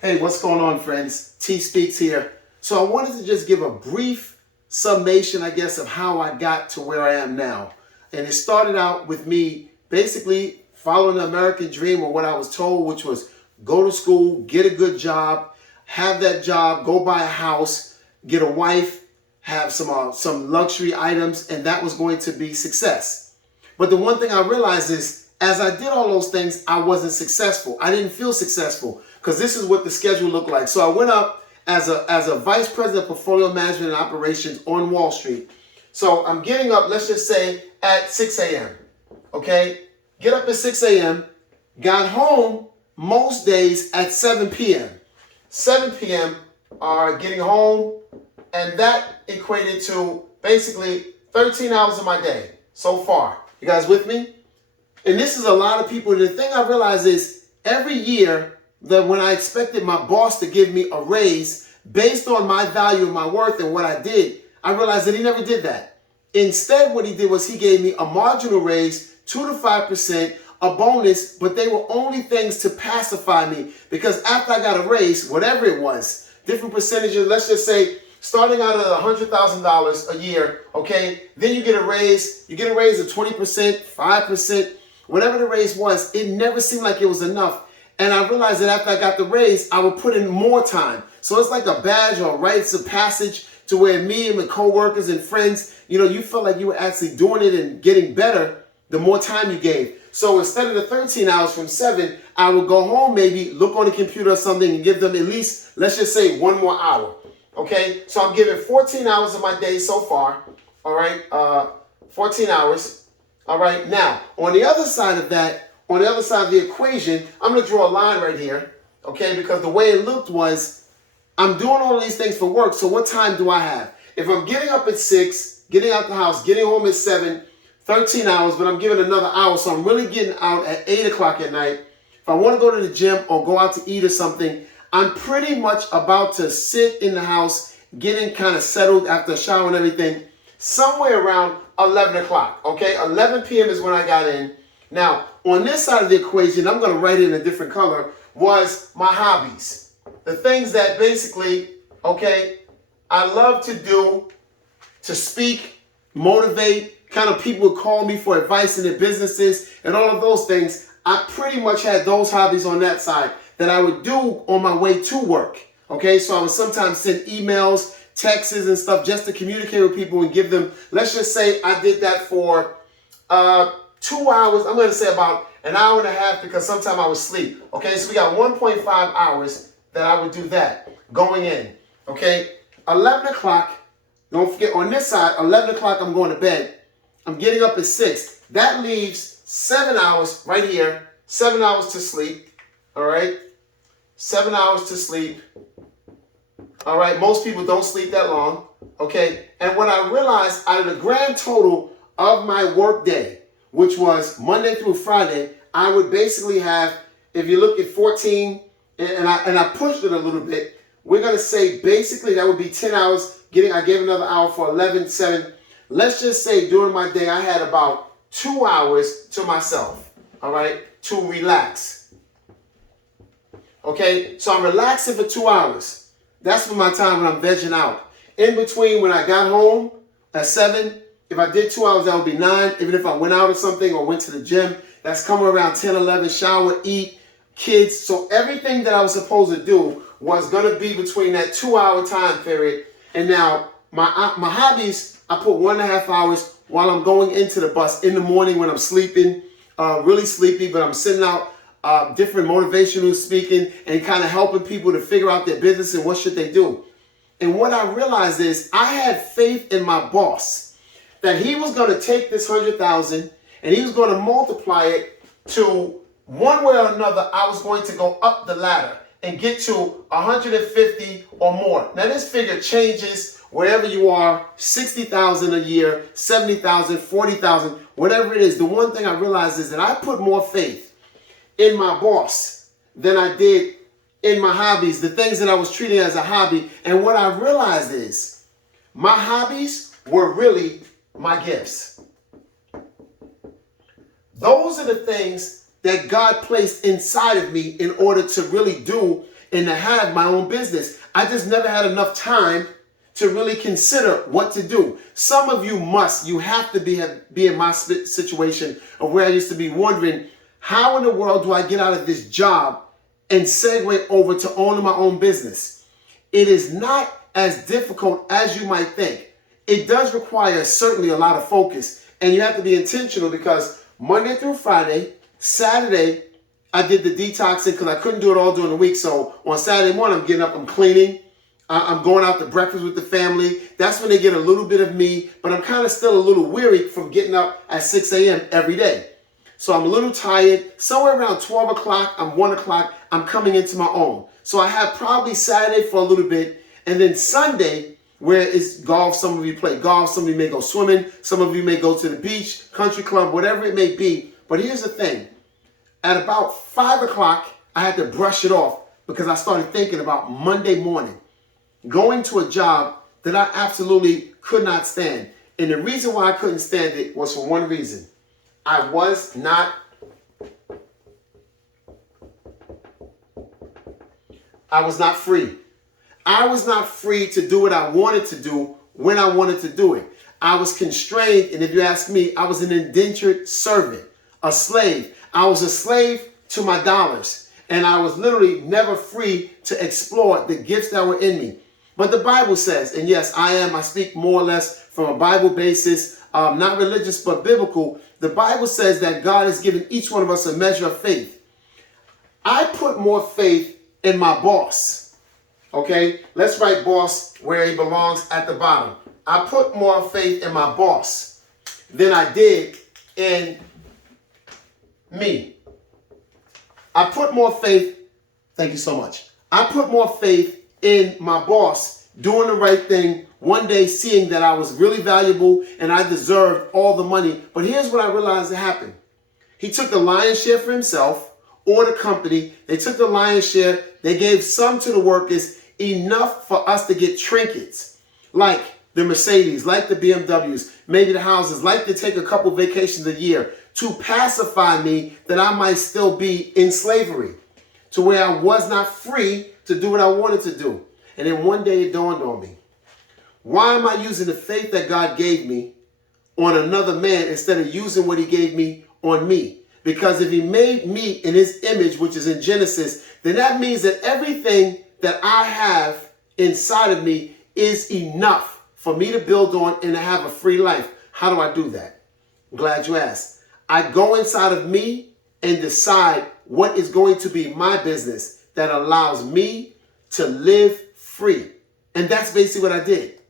Hey, what's going on, friends? TSpeaks here. So I wanted to just give a brief summation, I guess, of how I got to where I am now. And it started out with me basically following the American dream, or what I was told, which was go to school, get a good job, have that job, go buy a house, get a wife, have some luxury items, and that was going to be success. But the one thing I realized is, as I did all those things, I wasn't successful. I didn't feel successful because this is what the schedule looked like. So I went up as a vice president of portfolio management and operations on Wall Street. So I'm getting up, let's just say at 6 a.m. Okay? Get up at 6 a.m. Got home most days at 7 p.m. 7 p.m. are getting home, and that equated to basically 13 hours of my day so far. You guys with me? And this is a lot of people. The thing I realize is every year that when I expected my boss to give me a raise based on my value and my worth and what I did, I realized that he never did that. Instead, what he did was he gave me a marginal raise, 2 to 5%, a bonus, but they were only things to pacify me, because after I got a raise, whatever it was, different percentages, let's just say starting out at $100,000 a year, okay, then you get a raise of 20%, 5%, whatever the raise was, it never seemed like it was enough. And I realized that after I got the raise, I would put in more time. So it's like a badge or rites of passage to where me and my coworkers and friends, you felt like you were actually doing it and getting better the more time you gave. So instead of the 13 hours from 7, I would go home, maybe look on the computer or something, and give them at least, let's just say, 1 more hour. Okay, so I'm giving 14 hours of my day so far. All right, 14 hours. All right, now, on the other side of that, on the other side of the equation, I'm going to draw a line right here, okay, because the way it looked was I'm doing all these things for work, so what time do I have? If I'm getting up at 6, getting out the house, getting home at 7, 13 hours, but I'm giving another hour, so I'm really getting out at 8 o'clock at night. If I want to go to the gym or go out to eat or something, I'm pretty much about to sit in the house, getting kind of settled after a shower and everything, somewhere around 11 o'clock, okay? 11 p.m. is when I got in. Now, on this side of the equation, I'm going to write it in a different color, was my hobbies. The things that basically, okay, I love to do, to speak, motivate, kind of people would call me for advice in their businesses and all of those things. I pretty much had those hobbies on that side that I would do on my way to work. Okay, so I would sometimes send emails, texts and stuff just to communicate with people and give them, let's just say I did that for 2 hours. I'm going to say about an hour and a half, because sometimes I would sleep. Okay, so we got 1.5 hours that I would do that going in. Okay, 11 o'clock, don't forget on this side, 11 o'clock I'm going to bed. I'm getting up at 6. That leaves 7 hours right here, 7 hours to sleep. All right, 7 hours to sleep. All right, most people don't sleep that long. Okay, and what I realized out of the grand total of my work day, which was Monday through Friday, I would basically have, if you look at 14, and I pushed it a little bit, we're going to say basically that would be 10 hours. I gave another hour for 11, 7. Let's just say during my day I had about 2 hours to myself, all right, to relax. Okay, so I'm relaxing for 2 hours. That's for my time when I'm vegging out. In between, when I got home at 7, if I did 2 hours, that would be 9. Even if I went out or something or went to the gym, that's coming around 10, 11, shower, eat, kids. So everything that I was supposed to do was going to be between that 2-hour time period. And now my hobbies, I put 1.5 hours while I'm going into the bus in the morning when I'm sleeping, really sleepy, but I'm sitting out different motivational speaking and kind of helping people to figure out their business and what should they do. And what I realized is I had faith in my boss that he was going to take this 100,000 and he was going to multiply it to, one way or another, I was going to go up the ladder and get to 150 or more. Now this figure changes wherever you are, 60,000 a year, 70,000, 40,000, whatever it is. The one thing I realized is that I put more faith in my boss than I did in my hobbies, the things that I was treating as a hobby. And what I realized is my hobbies were really my gifts. Those are the things that God placed inside of me in order to really do and to have my own business. I just never had enough time to really consider what to do. Some of you have to be in my situation of where I used to be wondering, how in the world do I get out of this job and segue over to owning my own business? It is not as difficult as you might think. It does require certainly a lot of focus, and you have to be intentional, because Monday through Friday, Saturday, I did the detoxing because I couldn't do it all during the week. So on Saturday morning, I'm getting up, I'm cleaning, I'm going out to breakfast with the family. That's when they get a little bit of me, but I'm kind of still a little weary from getting up at 6 a.m. every day. So I'm a little tired. Somewhere around 12 o'clock, 1 o'clock, I'm coming into my own. So I have probably Saturday for a little bit, and then Sunday, where it's golf. Some of you play golf, some of you may go swimming, some of you may go to the beach, country club, whatever it may be. But here's the thing. At about 5 o'clock, I had to brush it off because I started thinking about Monday morning, going to a job that I absolutely could not stand. And the reason why I couldn't stand it was for one reason. I was not free. I was not free to do what I wanted to do when I wanted to do it. I was constrained, and if you ask me, I was an indentured servant, a slave. I was a slave to my dollars, and I was literally never free to explore the gifts that were in me. But the Bible says, and yes, I speak more or less from a Bible basis, not religious but biblical. The Bible says that God has given each one of us a measure of faith. I put more faith in my boss. Okay, let's write boss where he belongs at the bottom. I put more faith in my boss than I did in me. I put more faith, thank you so much. I put more faith in my boss doing the right thing, one day seeing that I was really valuable and I deserved all the money. But here's what I realized that happened. He took the lion's share for himself, or the company. They took the lion's share. They gave some to the workers, enough for us to get trinkets, like the Mercedes, like the BMWs, maybe the houses, like to take a couple vacations a year to pacify me that I might still be in slavery, to where I was not free to do what I wanted to do. And then one day it dawned on me, why am I using the faith that God gave me on another man instead of using what he gave me on me? Because if he made me in his image, which is in Genesis, then that means that everything that I have inside of me is enough for me to build on and to have a free life. How do I do that? I'm glad you asked. I go inside of me and decide what is going to be my business that allows me to live free. And that's basically what I did.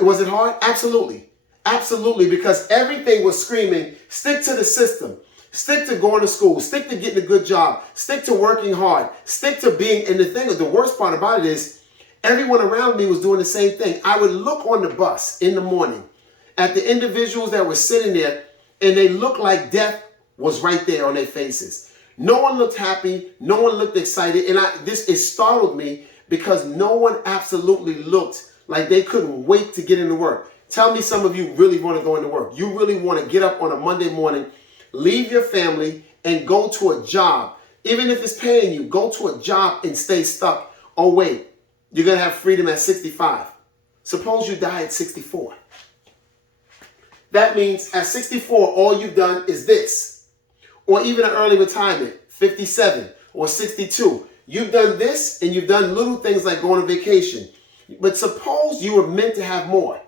Was it hard? Absolutely. Absolutely, because everything was screaming, stick to the system. Stick to going to school. Stick to getting a good job. Stick to working hard. Stick to being, and the worst part about it is, everyone around me was doing the same thing. I would look on the bus in the morning at the individuals that were sitting there, and they looked like death was right there on their faces. No one looked happy. No one looked excited. And it startled me because no one absolutely looked like they couldn't wait to get into work. Tell me some of you really want to go into work. You really want to get up on a Monday morning, leave your family, and go to a job. Even if it's paying you, go to a job and stay stuck. Oh, wait, you're going to have freedom at 65. Suppose you die at 64. That means at 64, all you've done is this. Or even an early retirement, 57 or 62. You've done this, and you've done little things like going on vacation. But suppose you were meant to have more.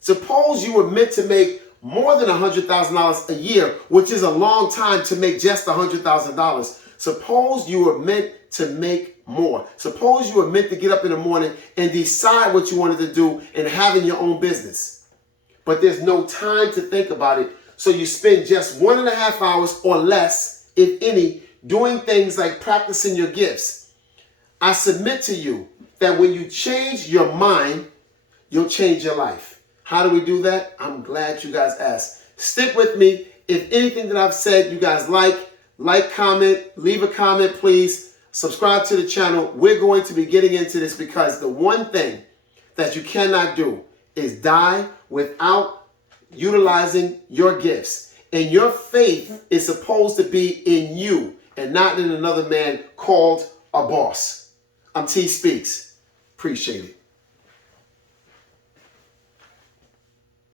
Suppose you were meant to make more than $100,000 a year, which is a long time to make just $100,000. Suppose you were meant to make more. Suppose you were meant to get up in the morning and decide what you wanted to do and having your own business. But there's no time to think about it. So you spend just 1.5 hours or less, if any, doing things like practicing your gifts. I submit to you that when you change your mind, you'll change your life. How do we do that? I'm glad you guys asked. Stick with me. If anything that I've said you guys like, comment, leave a comment, please. Subscribe to the channel. We're going to be getting into this because the one thing that you cannot do is die without utilizing your gifts. And your faith is supposed to be in you and not in another man called a boss. I'm TSpeaks. Appreciate it.